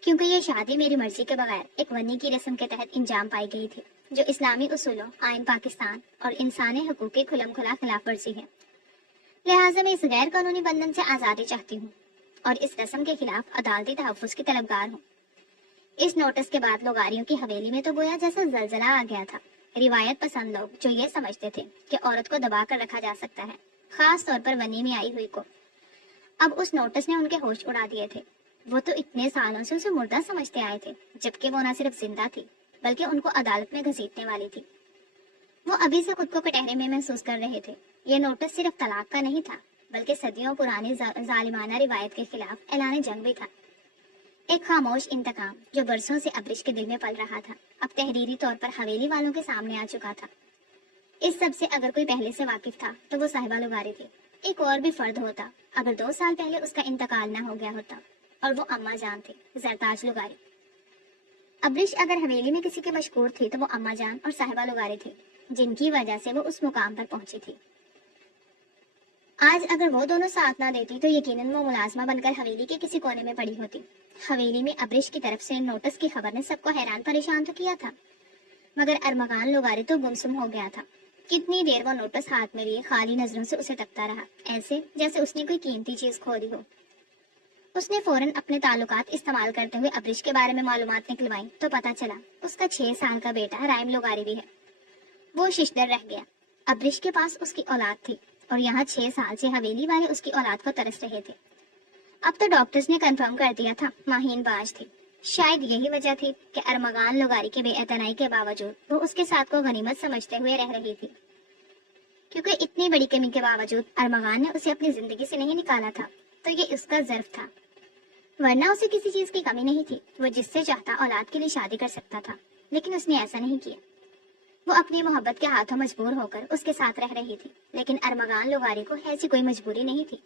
کیونکہ یہ شادی میری مرضی کے بغیر ایک ورنی کی رسم کے تحت انجام پائی گئی تھی، جو اسلامی اصولوں، آئین پاکستان اور انسانی حقوق کی کھلم کھلا خلاف ورزی ہے۔ لہٰذا میں اس غیر قانونی بندھن سے آزادی چاہتی ہوں اور اس رسم کے خلاف عدالتی تحفظ کی طلبگار ہوں۔ اس نوٹس کے بعد لغاریوں کی حویلی میں تو گویا جیسا زلزلہ آ گیا تھا۔ روایت پسند لوگ جو یہ سمجھتے تھے کہ عورت کو دبا کر رکھا جا سکتا ہے، خاص طور پر ونی میں آئی ہوئی کو، اب اس نوٹس نے ان کے ہوش اڑا دیے تھے۔ وہ تو اتنے سالوں سے اسے مردہ سمجھتے آئے تھے، جبکہ وہ نہ صرف زندہ تھی بلکہ ان کو عدالت میں گھسیٹنے والی تھی۔ وہ ابھی سے خود کو کٹہرے میں محسوس کر رہے تھے۔ یہ نوٹس صرف طلاق کا نہیں تھا بلکہ صدیوں پرانی ظالمانہ روایت کے خلاف اعلان جنگ بھی تھا، ایک خاموش انتقام جو برسوں سے ابریش کے دل میں پل رہا تھا، اب تحریری طور پر حویلی والوں کے سامنے آ چکا تھا۔ اس سب سے اگر کوئی پہلے سے واقف تھا تو وہ صاحبہ لغاری تھی۔ ایک اور بھی فرد ہوتا اگر 2 سال پہلے اس کا انتقال نہ ہو گیا ہوتا، اور وہ اماں جان تھی، زرتاج لغاری۔ ابریش اگر حویلی میں کسی کے مشکور تھی تو وہ اماں جان اور صاحبہ لغاری تھی، جن کی وجہ سے وہ اس مقام پر پہنچی تھی۔ آج اگر وہ دونوں ساتھ نہ دیتی تو یقیناً وہ ملازمہ بن کر حویلی کے کسی کونے میں پڑی ہوتی۔ حویلی میں ابریش کی طرف سے نوٹس کی خبر نے سب کو حیران پریشان تو کیا تھا، مگر ارمغان لغاری تو گمسم ہو گیا تھا۔ کتنی دیر وہ نوٹس ہاتھ میں لیے خالی نظروں سے اسے تکتا رہا، ایسے جیسے اس نے کوئی قیمتی چیز کھو دی ہو۔ اس نے فوراً اپنے تعلقات استعمال کرتے ہوئے ابریش کے بارے میں معلومات نکلوائیں تو پتہ چلا اس کا 6 سال کا بیٹا رائم لغاری بھی ہے۔ وہ ششدر رہ گیا۔ ابریش کے پاس اس کی اولاد تھی اور یہاں 6 سال سے حویلی والے اس کی اولاد کو ترس رہے تھے۔ اب تو ڈاکٹرز نے کنفرم کر دیا تھا ماہین باج تھی۔ شاید یہی وجہ تھی کہ ارمغان لغاری کے بے اعتنائی کے باوجود وہ اس کے ساتھ کو غنیمت سمجھتے ہوئے رہ رہی تھی، کیونکہ اتنی بڑی کمی کے باوجود ارمغان نے اسے اپنی زندگی سے نہیں نکالا تھا تو یہ اس کا ظرف تھا، ورنہ اسے کسی چیز کی کمی نہیں تھی۔ وہ جس سے چاہتا اولاد کے لیے شادی کر سکتا تھا، لیکن اس نے ایسا نہیں کیا۔ وہ اپنی محبت کے ہاتھوں مجبور ہو کر اس کے ساتھ رہ رہی تھی، لیکن ارمغان لغاری کو ایسی کوئی مجبوری نہیں تھی۔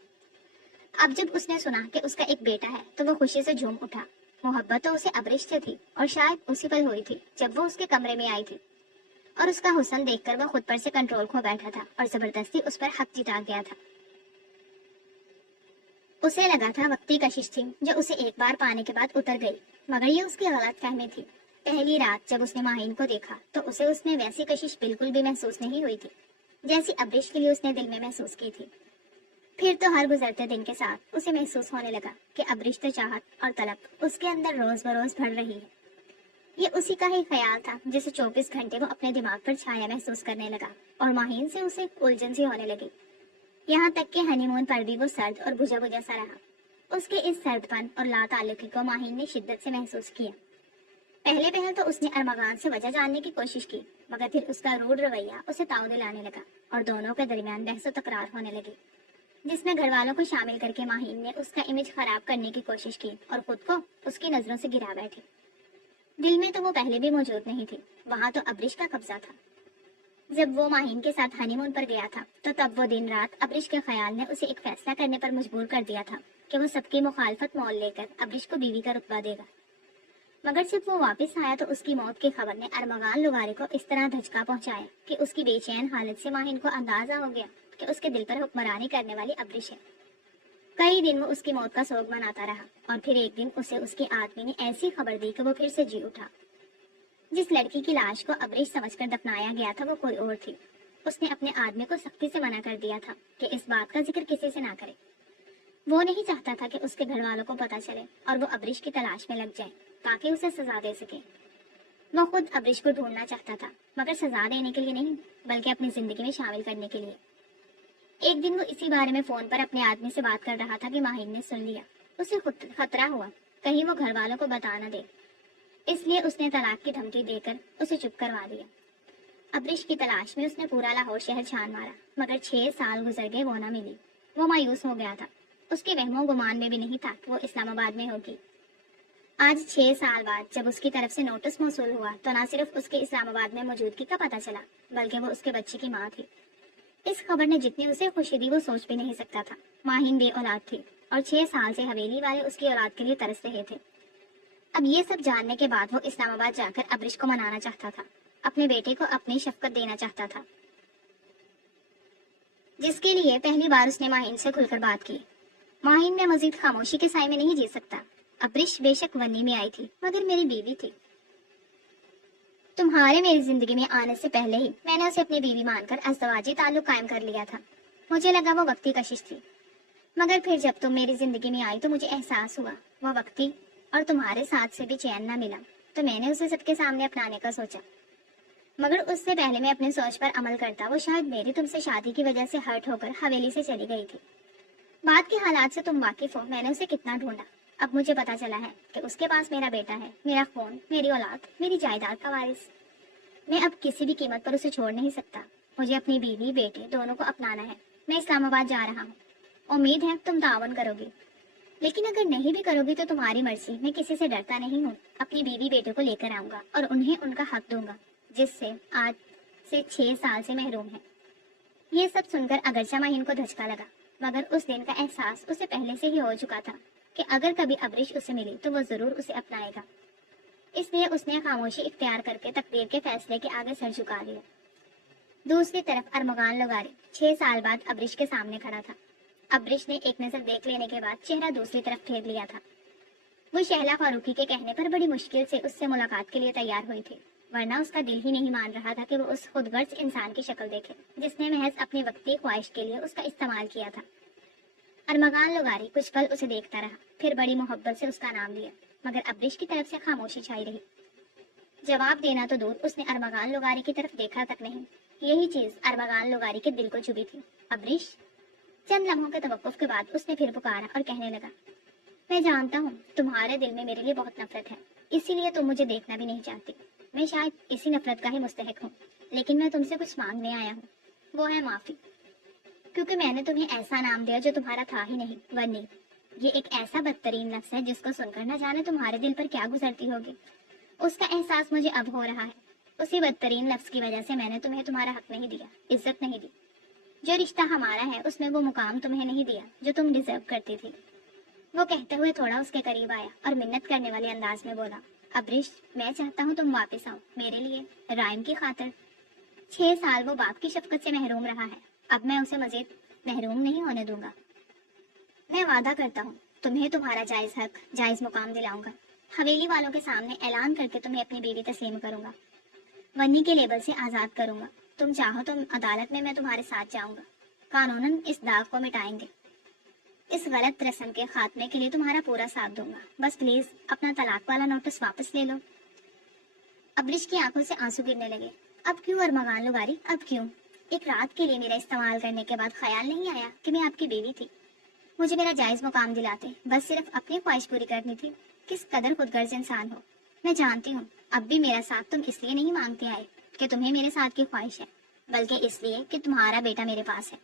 اب جب اس نے سنا کہ اس کا ایک بیٹا ہے تو وہ خوشی سے جھوم اٹھا۔ محبت تو اسے ابرش سے تھی، اور شاید اسی پل ہوئی تھی جب وہ اس کے کمرے میں آئی تھی، اور اس کا حسن دیکھ کر وہ خود پر سے کنٹرول کھو بیٹھا تھا اور زبردستی اس پر حق جتا گیا تھا۔ اسے لگا تھا وقتی کشش تھی جو اسے ایک بار پانے کے بعد اتر گئی، مگر یہ اس کی غلط فہمی تھی۔ پہلی رات جب اس نے ماہین کو دیکھا تو اسے اس میں ویسی کشش بالکل بھی محسوس نہیں ہوئی تھی جیسی ابرش کے لیے اس نے دل میں محسوس کی تھی۔ پھر تو ہر گزرتے دن کے ساتھ اسے محسوس ہونے لگا کہ ابرش تو چاہت اور طلب اس کے اندر روز بروز بڑھ رہی ہے۔ یہ اسی کا ہی خیال تھا جسے 24 گھنٹے وہ اپنے دماغ پر چھایا محسوس کرنے لگا، اور ماہین سے اسے الجھن سی ہونے لگی۔ یہاں تک کہ ہنی مون پر بھی وہ سرد اور بجھا بجھا سا رہا۔ اس کے اس سرد پن اور لا تعلقی کو ماہین نے شدت سے محسوس کیا۔ پہلے تو اس نے ارمغان سے وجہ جاننے کی کوشش کی، مگر پھر اس کا روڈ رویہ اسے تاؤ دلانے لگا اور دونوں کے درمیان بحث و تکرار ہونے لگی، جس میں گھر والوں کو شامل کر کے ماہین نے اس کا امیج خراب کرنے کی کوشش کی اور خود کو اس کی نظروں سے گرا بیٹھی۔ دل میں تو وہ پہلے بھی موجود نہیں تھی، وہاں تو ابرش کا قبضہ تھا۔ جب وہ ماہین کے ساتھ ہنی مون پر گیا تھا تو تب وہ دن رات ابرش کے خیال نے اسے ایک فیصلہ کرنے پر مجبور کر دیا تھا کہ وہ سب کی مخالفت مول لے کر ابرش کو بیوی کا رتبہ دے گا۔ مگر جب وہ واپس آیا تو اس کی موت کی خبر نے ارمغان لغاری کو اس طرح دھچکا پہنچایا کہ اس کی بے چین حالت سے ماہین کو اندازہ ہو گیا کہ اس کے دل پر حکمرانی کرنے والی ابرش ہے۔ کئی دن وہ اس کی موت کا سوگ مناتا رہا، اور پھر ایک دن اسے اس کے آدمی نے ایسی خبر دی کہ وہ پھر سے جی اٹھا۔ جس لڑکی کی لاش کو ابرش سمجھ کر دفنایا گیا تھا وہ کوئی اور تھی۔ اس نے اپنے آدمی کو سختی سے منع کر دیا تھا کہ اس بات کا ذکر کسی سے نہ کرے۔ وہ نہیں چاہتا تھا کہ اس کے گھر والوں کو پتہ چلے اور وہ ابرش کی تلاش میں لگ جائے تاکہ اسے سزا دے سکے۔ وہ خود ابرش کو ڈھونڈنا چاہتا تھا، مگر سزا دینے کے لیے نہیں بلکہ اپنی زندگی میں شامل کرنے کے لیے۔ ایک دن وہ اسی بارے میں فون پر اپنے آدمی سے بات کر رہا تھا کہ ماہین نے سن لیا۔ اسے خطرہ ہوا کہیں وہ گھر والوں کو بتا نہ دے، اس لیے اس نے طلاق کی دھمکی دے کر اسے چپ کروا دیا۔ ابرش کی تلاش میں اس نے پورا لاہور شہر چھان مارا، مگر 6 سال گزر گئے، وہ نہ ملی۔ وہ مایوس ہو گیا تھا، اس کے وہم و گمان میں بھی نہیں تھا کہ وہ اسلام آباد میں ہوگی۔ آج 6 سال بعد جب اس کی طرف سے نوٹس موصول ہوا تو نہ صرف اس کے اسلام آباد میں موجودگی کا پتہ چلا بلکہ وہ اس کے بچے کی ماں تھی۔ اس خبر نے جتنی اسے خوشی دی وہ سوچ بھی نہیں سکتا تھا۔ ماہین بے اولاد تھی اور 6 سال سے حویلی والے اس کی اولاد کے لیے ترس رہے تھے۔ اب یہ سب جاننے کے بعد وہ اسلام آباد جا کر ابرش کو منانا چاہتا تھا، اپنے بیٹے کو اپنی شفقت دینا چاہتا تھا، جس کے لیے پہلی بار اس نے ماہین سے کھل کر بات کی۔ ماہین میں مزید خاموشی کے سائے میں نہیں جی سکتا۔ ابرش بے شک ونی میں آئی تھی مگر میری بیوی تھی۔ تمہارے میری زندگی میں آنے سے پہلے ہی میں نے اسے اپنی بیوی مان کر ازدواجی تعلق قائم کر لیا تھا۔ مجھے لگا وہ وقتی کشش تھی، مگر پھر جب تم میری زندگی میں آئی تو مجھے احساس ہوا وہ وقتی اور تمہارے ساتھ سے بھی چین نہ ملا، تو میں نے اسے سب کے سامنے اپنانے کا سوچا۔ مگر اس سے پہلے میں اپنے سوچ پر عمل کرتا وہ شاید میری تم سے شادی کی وجہ سے ہرٹ ہو کر حویلی سے چلی گئی تھی۔ بات کے حالات سے تم واقف ہو، میں نے اسے کتنا ڈھونڈا۔ اب مجھے پتا چلا ہے کہ اس کے پاس میرا بیٹا ہے، میرا خون، میری اولاد، میری جائیداد کا وارث۔ میں اب کسی بھی قیمت پر اسے چھوڑ نہیں سکتا۔ مجھے اپنی بیوی بیٹے دونوں کو اپنانا ہے۔ میں اسلام آباد جا رہا ہوں، امید ہے تم تعاون کرو گی، لیکن اگر نہیں بھی کرو گی تو تمہاری مرضی، میں کسی سے ڈرتا نہیں ہوں۔ اپنی بیوی بیٹے کو لے کر آؤں گا اور انہیں ان کا حق دوں گا جس سے آج سے 6 سال سے محروم ہے۔ یہ سب سن کر اگرچہ ماہین کو دھچکا لگا، مگر اس دن کا احساس اسے پہلے سے ہی ہو چکا تھا کہ اگر کبھی ابرش اسے ملی تو وہ ضرور اسے اپنائے گا۔ اس لیے اس نے خاموشی اختیار کر کے تقدیر کے فیصلے کے آگے سر جھکا لیا۔ دوسری طرف ارمغان لغاری 6 سال بعد ابرش کے سامنے کھڑا تھا۔ ابرش نے ایک نظر دیکھ لینے کے بعد چہرہ دوسری طرف پھیر لیا تھا۔ وہ شہلا فاروقی کے کہنے پر بڑی مشکل سے اس سے ملاقات کے لیے تیار ہوئی تھی، ورنہ اس کا دل ہی نہیں مان رہا تھا کہ وہ اس خود غرض انسان کی شکل دیکھے جس نے محض اپنی وقتی خواہش کے لیے اس کا استعمال کیا تھا۔ ارمغان لغاری کچھ پل اسے دیکھتا رہا، پھر بڑی محبت سے اس کا نام لیا، مگر ابرش کی طرف سے خاموشی چھائی رہی۔ جواب دینا تو دور، اس نے ارمغان لغاری کی طرف دیکھا تک نہیں۔ یہی چیز ارمغان لغاری کے دل کو چبھی تھی۔ ابرش! چند لمحوں کے توقف کے بعد اس نے پھر پکارا اور کہنے لگا، میں جانتا ہوں تمہارے دل میں میرے لیے بہت نفرت ہے، اسی لیے تم مجھے دیکھنا بھی نہیں چاہتی۔ میں شاید اسی نفرت کا ہی مستحق ہوں، لیکن میں تم سے کچھ مانگنے آیا ہوں، وہ ہے معافی، کیونکہ میں نے تمہیں ایسا نام دیا جو تمہارا تھا ہی نہیں، ورنی۔ یہ ایک ایسا بدترین لفظ ہے جس کو سن کر نہ جانے تمہارے دل پر کیا گزرتی ہوگی۔ اس کا احساس مجھے اب ہو رہا ہے۔ اسی بدترین لفظ کی وجہ سے میں نے تمہیں تمہارا حق نہیں دیا، عزت نہیں دی۔ جو رشتہ ہمارا ہے اس میں وہ مقام تمہیں نہیں دیا جو تم ڈیزرو کرتی تھی۔ وہ کہتے ہوئے تھوڑا اس کے قریب آیا اور منت کرنے والے انداز میں بولا، ابرش، میں چاہتا ہوں تم واپس آؤ، میرے لیے، رائم کی خاطر۔ 6 سال وہ باپ کی شفقت سے محروم رہا ہے، اب میں اسے مزید محروم نہیں ہونے دوں گا۔ میں وعدہ کرتا ہوں تمہیں تمہارا جائز حق، جائز مقام دلاؤں گا، حویلی والوں کے سامنے اعلان کر کے تمہیں اپنی بیوی تسلیم کروں گا، ونی کے لیبل سے آزاد کروں گا، تم چاہو تو عدالت میں تمہارے ساتھ جاؤں گا، قانوناً اس داغ کو مٹائیں گے، اس غلط رسم کے خاتمے کے لیے تمہارا پورا ساتھ دوں گا، بس پلیز اپنا طلاق والا نوٹس واپس لے لو۔ ابرش کی آنکھوں سے آنسو گرنے لگے۔ اب کیوں ارمغان لغاری، اب کیوں؟ ایک رات کے لیے میرا استعمال کرنے کے بعد خیال نہیں آیا کہ میں آپ کی بیوی تھی؟ مجھے میرا جائز مقام دلاتے، بس صرف اپنی خواہش پوری کرنی تھی۔ کس قدر خود غرض انسان ہو۔ میں جانتی ہوں اب بھی میرا ساتھ تم اس لیے نہیں مانگتے آئے کہ تمہیں میرے ساتھ کی خواہش ہے، بلکہ اس لیے کہ تمہارا بیٹا میرے پاس ہے۔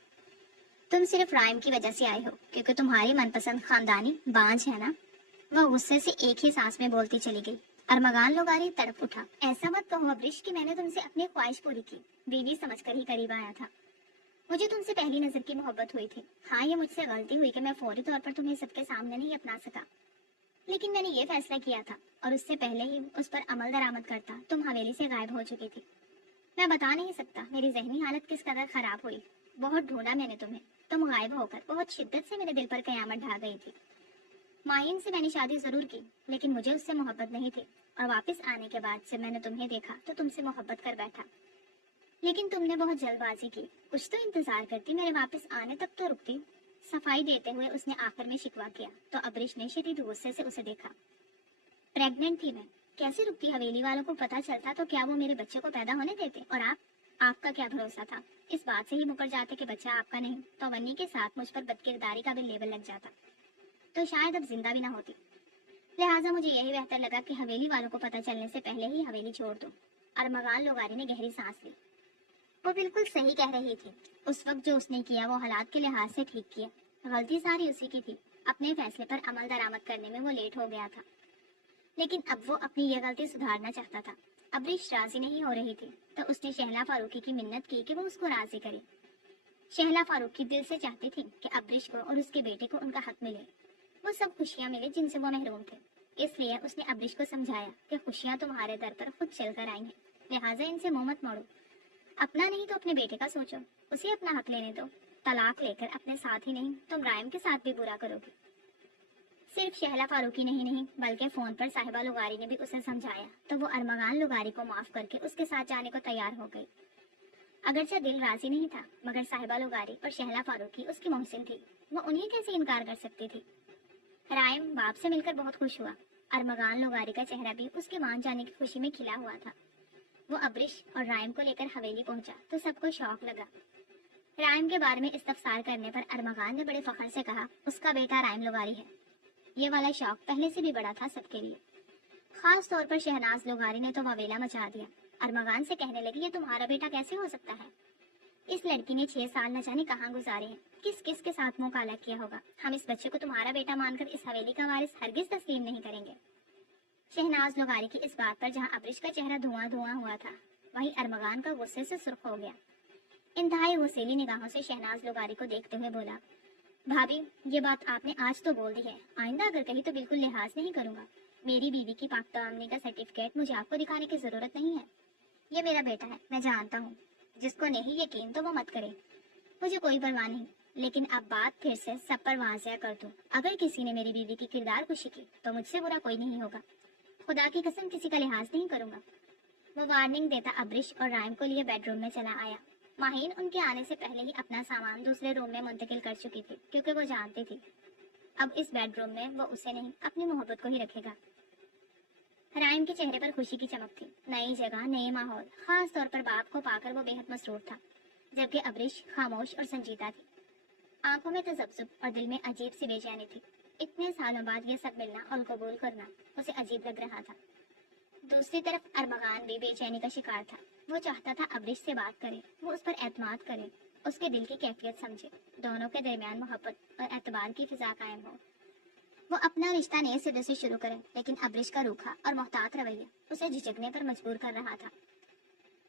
تم صرف رائم کی وجہ سے آئے ہو کیونکہ تمہاری من پسند خاندانی بانجھ ہے نا؟ وہ غصے سے ایک ہی سانس میں بولتی چلی گئی۔ ارمغان لغاری تڑپ اٹھا۔ ایسا مت کہو ابرش کہ میں نے تم سے اپنی خواہش پوری کی، بیوی سمجھ کر ہی قریب آیا تھا۔ مجھے تم سے پہلی نظر کی محبت ہوئی تھی۔ ہاں، یہ مجھ سے غلطی ہوئی کہ میں فوری طور پر تمہیں سب کے سامنے نہیں اپنا سکا، لیکن میں نے یہ فیصلہ کیا تھا اور اس سے پہلے ہی اس پر عمل درآمد کرتا تم حویلی سے غائب ہو چکی تھی۔ میں بتا نہیں سکتا میری ذہنی حالت کس قدر خراب ہوئی۔ بہت ڈھونڈا میں نے تمہیں، تم غائب ہو کر بہت شدت سے میرے دل پر قیامت ڈھا گئی تھی۔ ماہین سے میں نے شادی ضرور کی، لیکن مجھے اس سے محبت نہیں تھی، اور واپس آنے کے بعد جب میں نے تمہیں دیکھا تو تم سے محبت کر بیٹھا، لیکن تم نے بہت جلد بازی کی۔ کچھ تو انتظار کرتی، میرے واپس آنے تک تو رکتی۔ صفائی دیتے ہوئے اس نے آخر میں شکوہ کیا تو ابرش نے شدید غصے سے اسے دیکھا۔ پریگننٹ تھی میں، کیسے رکتی؟ حویلی والوں کو پتہ چلتا تو کیا وہ میرے بچے کو پیدا ہونے دیتے؟ اور آپ کا کیا بھروسہ تھا؟ اس بات سے ہی مکر جاتے کہ بچہ آپ کا نہیں تو ونی کے ساتھ مجھ پر بدکرداری کا بھی لیبل لگ جاتا تو شاید اب زندہ بھی نہ ہوتی۔ لہٰذا مجھے یہی بہتر لگا کہ حویلی والوں کو پتہ چلنے سے پہلے ہی حویلی چھوڑ دوں۔ ارمغان لغاری نے گہری سانس لی۔ وہ بالکل صحیح کہہ رہی تھی۔ اس وقت جو اس نے کیا وہ حالات کے لحاظ سے ٹھیک کیا، غلطی ساری اسی کی تھی۔ اپنے فیصلے پر عمل درآمد کرنے میں وہ لیٹ ہو گیا تھا، لیکن اب وہ اپنی یہ غلطی سدھارنا چاہتا تھا۔ ابرش راضی نہیں ہو رہی تھی تو اس نے شہلا فاروقی کی منت کی کہ وہ اس کو راضی کرے۔ شہلا فاروقی دل سے چاہتی تھی کہ ابرش کو اور اس کے بیٹے کو ان کا حق ملے، وہ سب خوشیاں ملے جن سے وہ محروم تھے۔ اس لیے اس نے ابرش کو سمجھایا کہ خوشیاں تمہارے در پر خود چل کر آئیں گے، لہٰذا ان سے منہ مت موڑو، اپنا نہیں تو اپنے بیٹے کا سوچو، اسے اپنا حق لینے دو۔ طلاق لے کر اپنے ساتھ ہی نہیں تم رائم کے ساتھ بھی برا کرو گے۔ صرف شہلا فاروقی نہیں بلکہ فون پر صاحبہ لغاری نے بھی اسے سمجھایا تو وہ ارمغان لغاری کو معاف کر کے اس کے ساتھ جانے کو تیار ہو گئی۔ اگرچہ دل راضی نہیں تھا مگر صاحبہ لغاری اور شہلا فاروقی اس کی محسن تھی، وہ انہیں کیسے انکار کر سکتی تھی۔ رائم باپ سے مل کر بہت خوش ہوا۔ ارمغان لغاری کا چہرہ بھی اس کے مان جانے کی خوشی میں کھلا ہوا تھا۔ وہ ابرش اور رائم کو لے کر حویلی پہنچا تو سب کو شوق لگا۔ رائم کے بارے میں استفسار کرنے پر ارمغان نے بڑے فخر سے کہا اس کا بیٹا رائم لغاری ہے۔ یہ والا شوق پہلے سے بھی بڑا تھا سب کے لیے، خاص طور پر شہناز لغاری نے تو واویلا مچا دیا۔ ارمغان سے کہنے لگی یہ تمہارا بیٹا کیسے ہو سکتا ہے؟ اس لڑکی نے 6 سال نہ جانے کہاں گزارے ہیں، کس کس کے ساتھ منہ کالا کیا ہوگا، ہم اس بچے کو تمہارا بیٹا مان کر اس حویلی کا وارث ہرگز تسلیم نہیں کریں گے۔ شہناز لغاری کی اس بات پر جہاں ابرش کا چہرہ دھواں دھواں ہوا تھا وہیں ارمغان کا غصے سے سرخ ہو گیا۔ انتہائی غصیلی نگاہوں سے شہناز لغاری کو دیکھتے ہوئے بولا، بھابھی یہ بات آپ نے آج تو بول دی ہے، آئندہ اگر کہیں تو بالکل لحاظ نہیں کروں گا۔ میری بیوی کی پاک دامنی کا سرٹیفکیٹ مجھے آپ کو دکھانے کی ضرورت نہیں ہے، یہ میرا بیٹا ہے، میں جانتا ہوں، جس کو نہیں یقین تو وہ مت کرے، مجھے کوئی پرواہ نہیں، لیکن اب بات پھر سے سب پر واضح کر دوں، اگر کسی نے میری بیوی کی کردار کشی کی تو مجھ سے برا کوئی نہیں ہوگا، خدا کی قسم کسی کا لحاظ نہیں کروں گا۔ وہ وارننگ دیتا ابرش اور رائم کو لیے بیڈ روم میں چلا آیا۔ ماہین ان کے آنے سے پہلے ہی اپنا سامان دوسرے روم میں منتقل کر چکی تھی کیونکہ وہ جانتی تھی اب اس بیڈ روم میں وہ اسے نہیں اپنی محبت کو ہی رکھے گا۔ رائم کے چہرے پر خوشی کی چمک تھی، نئی جگہ، نئی ماحول، خاص طور پر باپ کو پا کر وہ بے حد مسرور تھا، جبکہ ابرش خاموش اور سنجیدہ تھی، آنکھوں میں تذبذب اور دل میں عجیب سی بے چینی تھی۔ اتنے سالوں بعد یہ سب ملنا اور قبول کرنا اسے عجیب لگ رہا تھا۔ دوسری طرف ارمغان بھی بے چینی کا شکار تھا، وہ چاہتا تھا ابرش سے بات کرے، وہ اس پر اعتماد کرے، اس کے دل کی کیفیت سمجھے، دونوں کے درمیان محبت اور اعتبار کی فضا قائم ہو، وہ اپنا رشتہ نئے سرے سے شروع کرے، لیکن ابرش کا روکھا اور محتاط رویہ اسے جھجکنے پر مجبور کر رہا تھا۔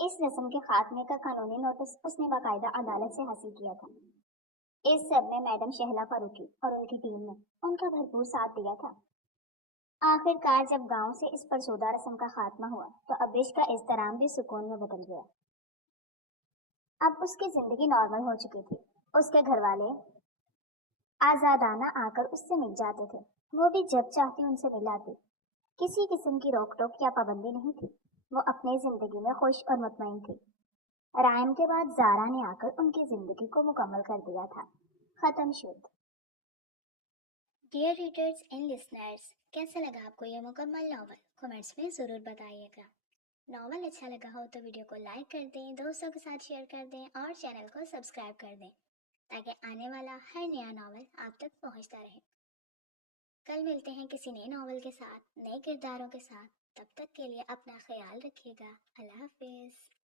اس رسم کے خاتمے کا قانونی نوٹس اس نے باقاعدہ عدالت سے حاصل کیا تھا۔ اس سب میں میڈم شہلا فاروقی اور ان کی ٹیم نے ان کا بھرپور ساتھ دیا تھا۔ آخر کار جب گاؤں سے اس فرسودہ رسم کا خاتمہ ہوا تو ابریش کا اضطرام بھی سکون میں بدل گیا۔ اب اس کی زندگی نارمل ہو چکی تھی۔ اس کے گھر والے آزادانہ آ کر اس سے مل جاتے تھے، وہ بھی جب چاہتی ان سے مل آتی۔ کسی قسم کی روک ٹوک یا پابندی نہیں تھی، وہ اپنی زندگی میں خوش اور مطمئن تھی۔ رائم کے بعد زارا نے آ کر ان کی زندگی کو مکمل کر دیا تھا۔ ختم شد۔ ڈیئر ریڈرز اینڈ لسنرز، کیسا لگا آپ کو یہ مکمل ناول؟ کمنٹس میں ضرور بتائیے گا۔ ناول اچھا لگا ہو تو ویڈیو کو لائک کر دیں، دوستوں کے ساتھ شیئر کر دیں اور چینل کو سبسکرائب کر دیں تاکہ آنے والا ہر نیا ناول آپ تک پہنچتا رہے۔ کل ملتے ہیں کسی نئے ناول کے ساتھ، نئے کرداروں کے ساتھ۔ تب تک کے لیے اپنا خیال رکھیے گا۔ اللہ حافظ۔